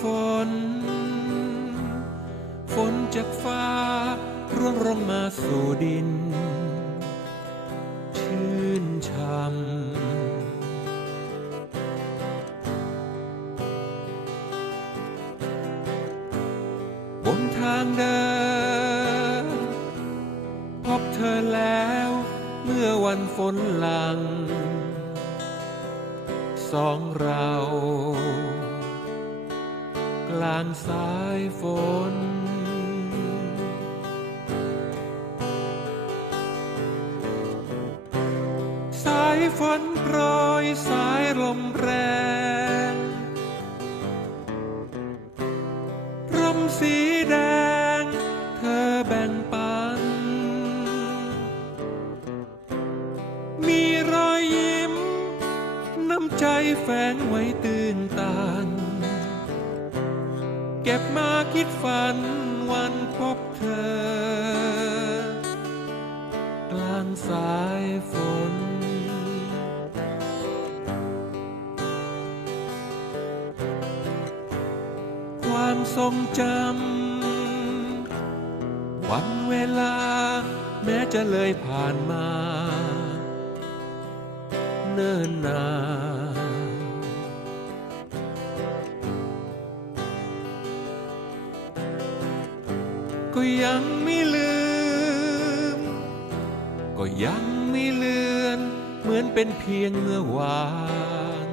ฝน ฝนจากฟ้าร่วงลงมาสู่ดิน ชื่นช่ำบนทางเดิน พบเธอแล้วเมื่อวันฝนหลัง สองเรา ลางสายฝน สายฝนโปรยสายลมแรง ร่มสีแดงเธอแบ่งปัน มีรอยยิ้ม น้ำใจแฝงไว้ตื่นตัน เก็บมาคิดฝันวันพบเธอ กลางสายฝน ความทรงจำ วันเวลาแม้จะเลยผ่านมา เนิ่นนาน ก็ยังไม่ลืม ก็ยังไม่เลือน เหมือนเป็นเพียงเมื่อวาน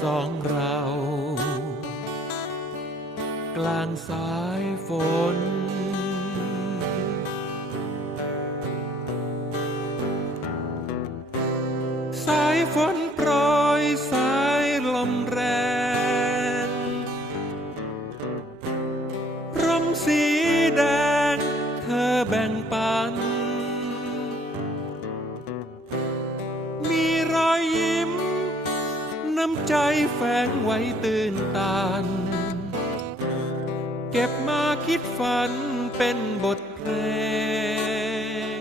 สองเรา กลางสายฝน สายฝนโปร สีแดงเธอแบ่งปัน มีรอยยิ้ม น้ำใจแฝงไว้ตื่นตันเก็บมาคิดฝันเป็นบทเพลง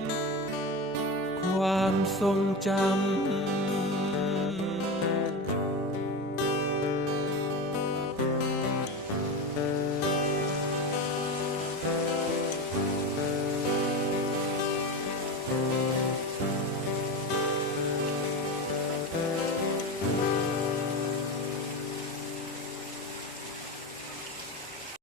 ความทรงจำ